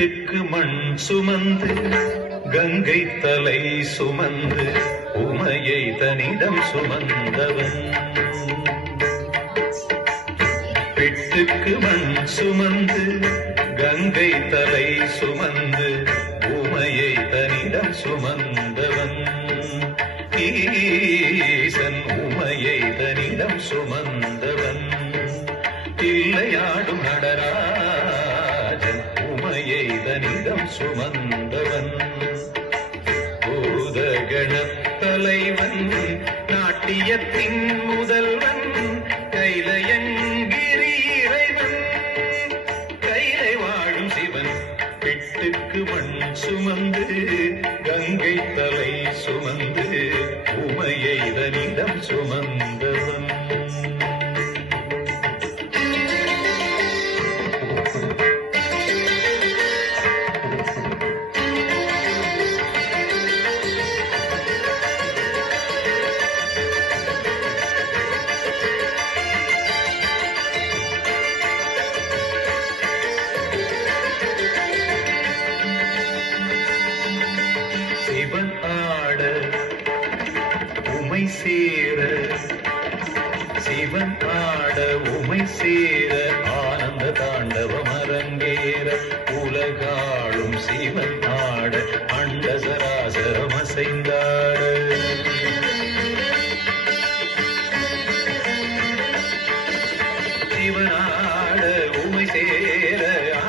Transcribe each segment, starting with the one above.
பிட்டுக்கு மண் சுமந்து கங்கை தலை சுமந்து உமையை தனிடம் சுமந்தவன். பிட்டுக்கு மண் சுமந்து கங்கை தலை சுமந்து உமையை தனிடம் சுமந்தவன். ஈசன் உமையை தனிடம் சுமந்தவன். தில்லையாடும் நடராஜன் உமையை தனிடம் சுமந்தவன். பூதகணத்தலைவன் நாட்டியத்தின் முதல்வன் கைலையங்கிரி இறைவன். கைலை வாழும் சிவன் பிட்டுக்கு மண் சுமந்து கங்கை தலை சுமந்து உமையை தனிடம் சுமந்தவன். சிவன் ஆட உமை சேர சிவன் ஆட உமை சேர ஆனந்த தாண்டவம் அரங்கேற உலகாளும் சிவன் ஆட அண்ட சராசரம் அசைந்தாட. சிவன் ஆட உமை சேர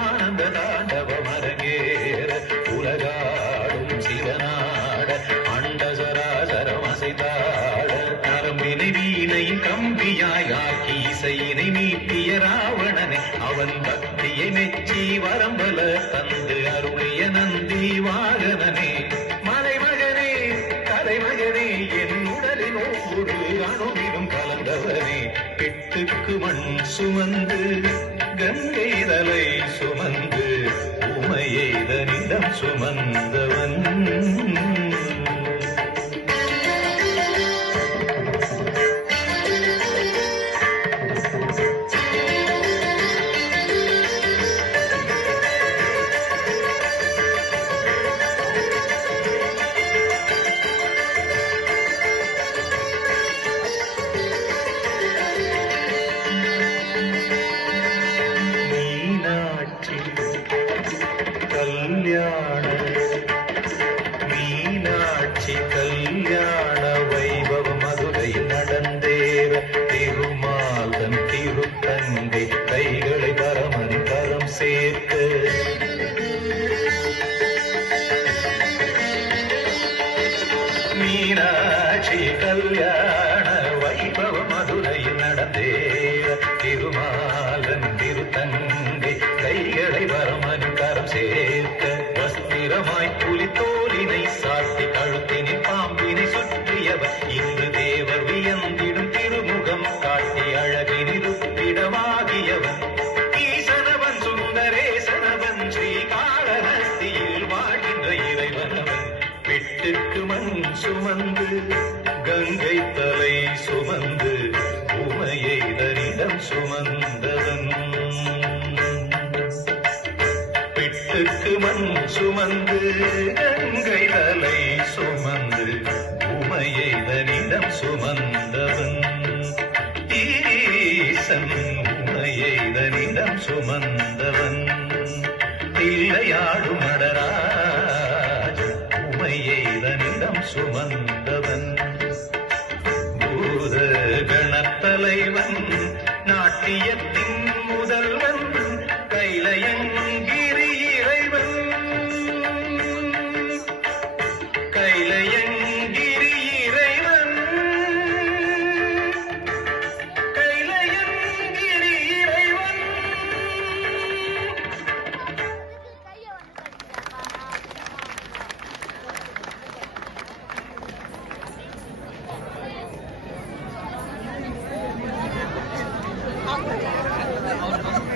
ஆனந்த தாண்டவம் அரங்கேற உலகாளும் சிவனாட அண்ட சராசரம் அசைந்தாட. நரம்பினை வீணையின் கம்பியாய் ஆக்கி இசையினை மீட்டிய ராவணனை அவன் பக்தியை மெச்சி வரம்பல தந்து அருளிய நந்தி வாகனனே. மலைமகனே கலைமகனே என் உடலின் ஒவ்வொரு அணுவிலும் கலந்தவனே. பிட்டுக்கு மண் சுமந்து கங்கை தலை சுமந்து உமையை தனிடம் சுமந்தவன். மீனாட்சி கல்யாண வைபவ மதுரையில் நடந்தேற திருமால்தன் திருத்தங்கை கைகளை பரமன் கரம் சேர்க்க. மீனாட்சி கல்யாண வைபவ மதுரையில் நடந்தேற திருமால்தன் திருத்தங்கை கைகளை பரமன் கரம் சேர்க்க. வஸ்திரமாய் புலித்தோலினை சாத்தி கழுத்தினில் பாம்பினை சுற்றியவர் இன்று தேவர் வியந்திடும் திருமுகம் காட்டி அழகினிருப்பிடமாகியவன். ஈசனவன் சுந்தரேசனவன் ஸ்ரீகாளஹஸ்தியில் வாழ்கின்ற இறைவனவன். பிட்டுக்கு மண் சுமந்து கங்கை தலை சுமந்து உமையை தனிடம் சுமந்தவன். பிட்டுக்கு மண் சுமந்து கங்கை தலை சுமந்து உமையை தனிடம் சுமந்தவன். ஈசன் உமையை தனிடம் சுமந்தவன். தில்லையாடும் நடராஜன் உமையை தனிடம் சுமந்தவன். பூத கணத்தலைவன் நாட்டியத்தின் முதல்வன் கைலையங்கிரி இறைவன். கைலையங்கிரி இறைவன். கைலையங்கிரி இறைவன். Apa?